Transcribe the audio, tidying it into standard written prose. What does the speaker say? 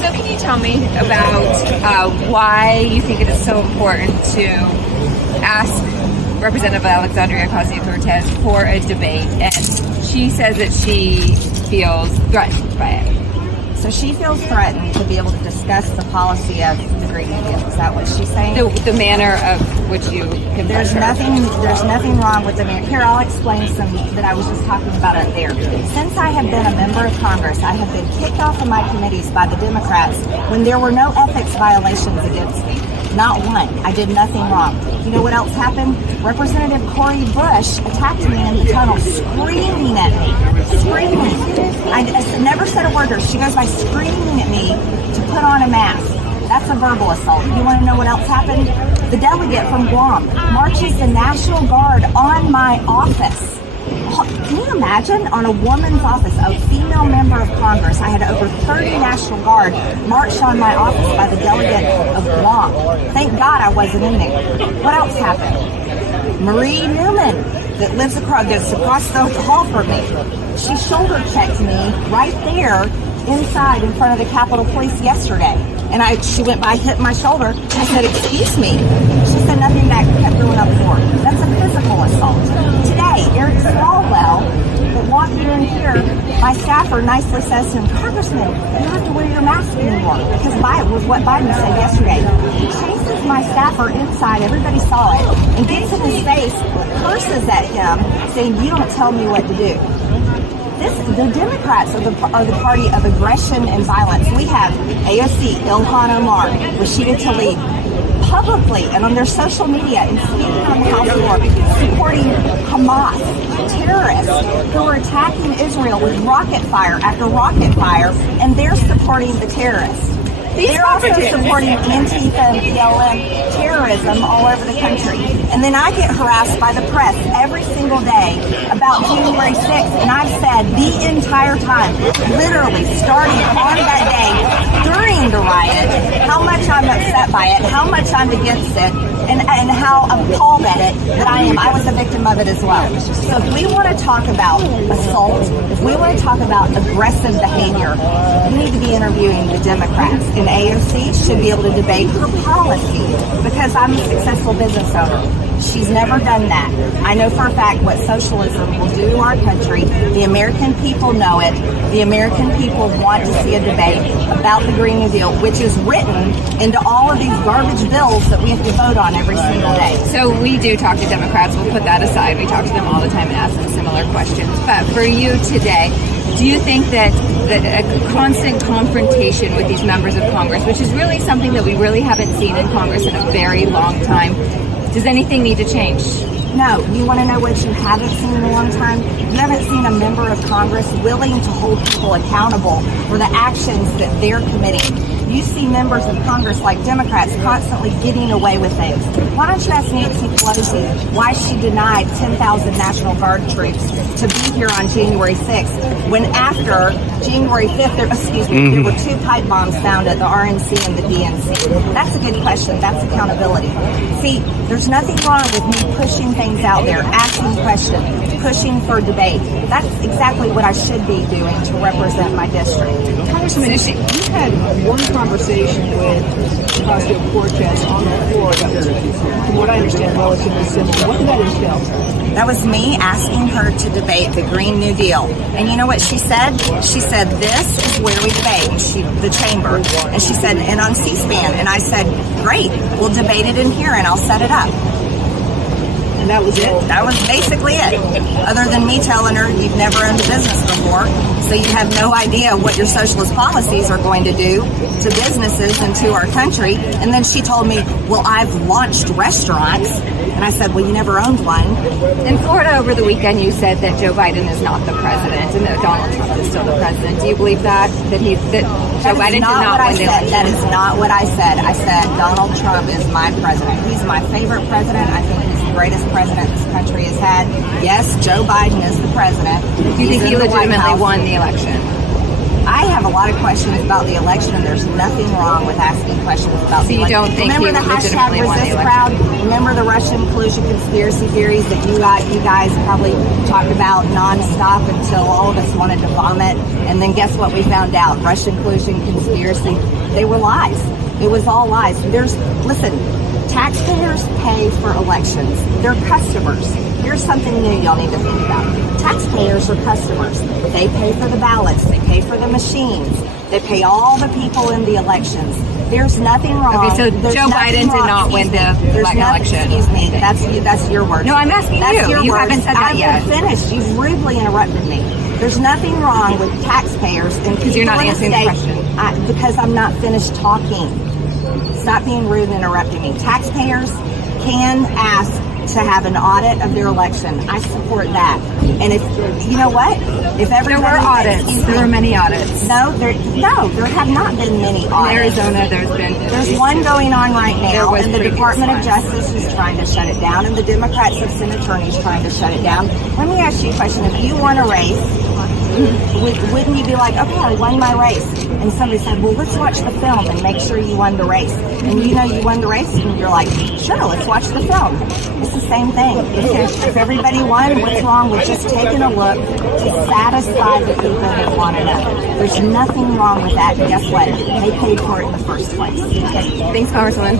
So can you tell me about why you think it is so important to ask Representative Alexandria Ocasio-Cortez for a debate? And she says that she feels threatened by it. So she feels threatened to be able to discuss the policy of the Green New Deal. Is that what she's saying? The manner of which you There's nothing wrong with the manner. Here, I'll explain some that I was just talking about it there. Since I have been a member of Congress, I have been kicked off of my committees by the Democrats when there were no ethics violations against me. Not one. I did nothing wrong. You know what else happened? Representative Cori Bush attacked me in the tunnel, screaming at me. Screaming. I never said a word to her. She goes by screaming at me to put on a mask. That's a verbal assault. You want to know what else happened? The delegate from Guam marches the National Guard on my office. Can you imagine? On a woman's office, a female member of Congress, I had over 30 National Guard marched on my office by the delegate of Guam. Thank God I wasn't in there. What else happened? Marie Newman, that lives across the hall from me, she shoulder checked me right there inside in front of the Capitol Police yesterday. And she went by, hit my shoulder. I said, "Excuse me." She said nothing back, kept going up the door. That's a physical assault. Today, Eric Swalwell, that walked in here, my staffer nicely says to him, "Congressman, you don't have to wear your mask anymore," because Biden was what Biden said yesterday. He chases my staffer inside, everybody saw it, and gets in his face, curses at him, saying, "You don't tell me what to do." The Democrats are the party of aggression and violence. We have AOC, Ilhan Omar, Rashida Tlaib, publicly and on their social media and speaking on the House floor, supporting Hamas, terrorists who are attacking Israel with rocket fire after rocket fire, and they're supporting the terrorists. They're also supporting Antifa and BLM terrorism all over the country. And then I get harassed by the press every single day about January 6th, and I've said the entire time, literally starting on that day during the riot, how much I'm upset by it, how much I'm against it, and how appalled at it that I am. I was a victim of it as well. So if we want to talk about assault, if we want to talk about aggressive behavior, we need to be interviewing the Democrats. And AOC should be able to debate her policy because I'm a successful business owner. She's never done that. I know for a fact what socialism will do to our country. The American people know it. The American people want to see a debate about the Green New Deal, which is written into all of these garbage bills that we have to vote on every single day. So we do talk to Democrats. We'll put that aside. We talk to them all the time and ask them similar questions. But for you today, do you think that a constant confrontation with these members of Congress, which is really something that we really haven't seen in Congress in a very long time, does anything need to change? No. You want to know what you haven't seen in a long time? You haven't seen a member of Congress willing to hold people accountable for the actions that they're committing. You see members of Congress like Democrats constantly getting away with things. Why don't you ask Nancy Pelosi why she denied 10,000 National Guard troops to be here on January 6th when after January 5th, there were 2 pipe bombs found at the RNC and the DNC. That's a good question. That's accountability. See, there's nothing wrong with me pushing things out there, asking questions, pushing for debate. That's exactly what I should be doing to represent my district. Congressman, you had one conversation with Ocasio-Cortez on the floor that was, from what I understand, relatively simple. What did that entail? That was me asking her to debate the Green New Deal. And you know what she said? She said, "This is where we debate," the chamber. And she said, "and on C-SPAN." And I said, "Great, we'll debate it in here and I'll set it up." And that was it? That was basically it. Other than me telling her you've never owned a business before, so you have no idea what your socialist policies are going to do to businesses and to our country. And then she told me, "Well, I've launched restaurants." And I said, "Well, you never owned one." In Florida over the weekend, you said that Joe Biden is not the president and that Donald Trump is still the president. Do you believe that? That Joe Biden did not win the election? That is not what I said. I said Donald Trump is my president. He's my favorite president. I think he's the greatest president this country has had. Yes, Joe Biden is the president. Do you think he legitimately won the election? I have a lot of questions about the election, and there's nothing wrong with asking questions about So the you election. don't think Remember he the hashtag legitimately won the resist election? crowd? Remember the Russian collusion conspiracy theories that you guys probably talked about nonstop until all of us wanted to vomit? And then guess what we found out? Russian collusion conspiracy, they were lies. It was all lies. Listen, taxpayers pay for elections. They're customers. Here's something new y'all need to think about. Taxpayers are customers. They pay for the ballots. They pay for the machines. They pay all the people in the elections. There's nothing wrong. Okay, so There's Joe nothing Biden did wrong. not win the There's nothing- election. Excuse me. That's your word. No, I'm asking That's you. your You words. haven't said that yet. I haven't finished. You've rudely interrupted me. There's nothing wrong with taxpayers and people you're not in answering the state. question. Because I'm not finished talking. Stop being rude and interrupting me. Taxpayers can ask to have an audit of their election. I support that. And if you know what, if everybody There were audits. excuse me. There were many audits. No, there have not been many In audits. Arizona, There's one going on right There now, was and the previous Department of ones. Justice is trying to shut it down, and the Democrats have sent attorneys trying to shut it down. Let me ask you a question. If you won a race, wouldn't you be like, okay, I won my race? And somebody said, well, let's watch the film and make sure you won the race. And you know you won the race, and you're like, sure, let's watch the film. It's the same thing. If everybody won, what's wrong with just taking a look to satisfy the people that want to know? There's nothing wrong with that. And guess what? They paid for it in the first place. Thanks, Congresswoman.